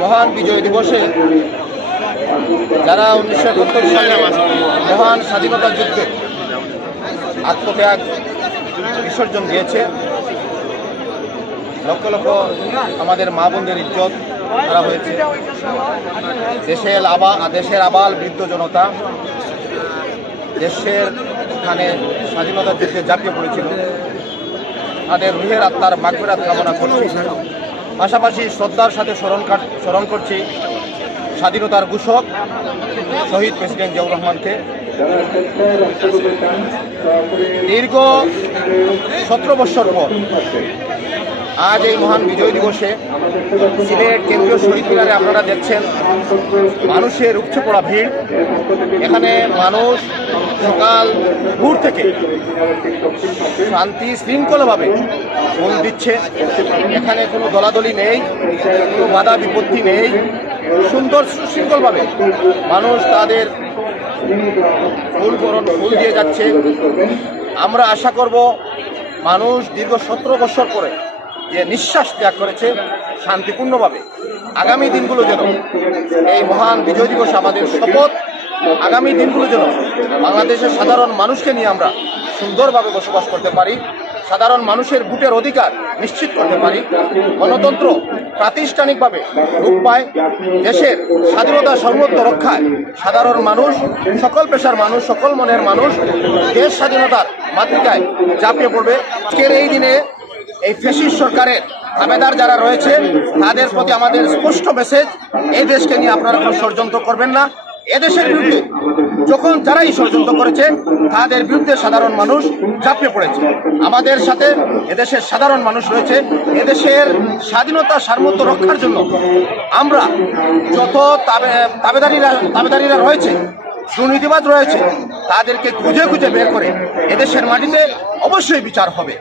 মহান বিজয় দিবসে যারা উনিশশো একাত্তর সালে মহান স্বাধীনতা যুদ্ধে আত্মত্যাগ বিসর্জন দিয়েছে, লক্ষ লক্ষ আমাদের মা বোনদের ইজ্জত করা হয়েছে। দেশের আবা দেশের আবাল বৃদ্ধ জনতা, দেশের খানে স্বাধীনতা যুদ্ধে ঝাঁপিয়ে পড়েছিল তাদের রুহের আত্মার মাগফিরাত কামনা করছি। পাশাপাশি শ্রদ্ধার সাথে স্মরণ স্মরণ করছি স্বাধীনতার ঘোষক শহীদ প্রেসিডেন্ট জিয়াউর রহমানকে। দীর্ঘ সতেরো বৎসর পর আজ এই মহান বিজয় দিবসে সিলেট কেন্দ্রীয় শহীদ মিনারে আপনারা দেখছেন মানুষের উপচে পড়া ভিড়। এখানে মানুষ সকাল ভোর থেকে শান্তি শৃঙ্খলভাবে ফুল দিচ্ছে। এখানে কোনো দলাদলি নেই, কোনো বাধা বিপত্তি নেই। সুন্দর সুশৃঙ্খলভাবে মানুষ তাদের ফুল ফুল দিয়ে যাচ্ছে। আমরা আশা করব মানুষ দীর্ঘ সতেরো বছর পরে যে নিঃশ্বাস ত্যাগ করেছে শান্তিপূর্ণভাবে। আগামী দিনগুলো যেন এই মহান বিজয় দিবস আমাদের শপথ, আগামী দিনগুলো যেন বাংলাদেশের সাধারণ মানুষকে নিয়ে আমরা সুন্দরভাবে বসবাস করতে পারি। সাধারণ মানুষের ভোটের অধিকার নিশ্চিত করতে পারি। গণতন্ত্র প্রাতিষ্ঠানিকভাবে রূপ পায়। দেশের স্বাধীনতা সর্বত্র রক্ষায় সাধারণ মানুষ, সকল পেশার মানুষ, সকল মনের মানুষ দেশ স্বাধীনতার মাতৃকায় ঝাঁপিয়ে পড়বে। আজকের এই দিনে এই ফেসিস সরকারের দাবেদার যারা রয়েছে, তাদের প্রতি আমাদের স্পষ্ট মেসেজ এই দেশকে নিয়ে আপনারা ষড়যন্ত্র করবেন না। এদেশের বিরুদ্ধে যখন যারাই ষড়যন্ত্র করেছে, তাদের বিরুদ্ধে সাধারণ মানুষ ঝাঁপিয়ে পড়েছে। আমাদের সাথে এদেশের সাধারণ মানুষ রয়েছে। এদেশের স্বাধীনতা সার্বত্র রক্ষার জন্য আমরা যত তাবে- তাবেদারিরা তাবেদারিরা রয়েছে দুর্নীতিবাদ রয়েছে, তাদেরকে খুঁজে খুঁজে বের করে এদেশের মাটিতে অবশ্যই বিচার হবে।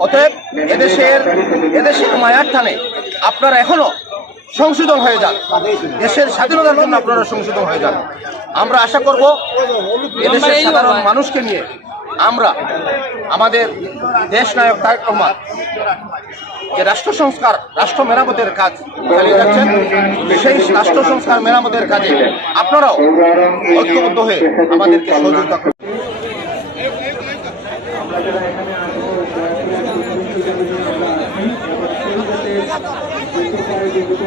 অতএব এদেশের এদেশের মায়ার টানে আপনারা এখনও সংশোধন হয়ে যান দেশের স্বাধীনতার জন্য আপনারা সংশোধন হয়ে যান। আমরা আশা করব এদেশের সাধারণ মানুষকে নিয়ে আমরা আমাদের দেশ নায়ক তারেক রহমান যে রাষ্ট্র সংস্কার রাষ্ট্র মেরামতের কাজ চালিয়ে যাচ্ছেন সেই রাষ্ট্র সংস্কার মেরামতের কাজে আপনারাও ঐক্যবদ্ধ হয়ে আমাদেরকে সহযোগিতা করুন। ঠিক আছে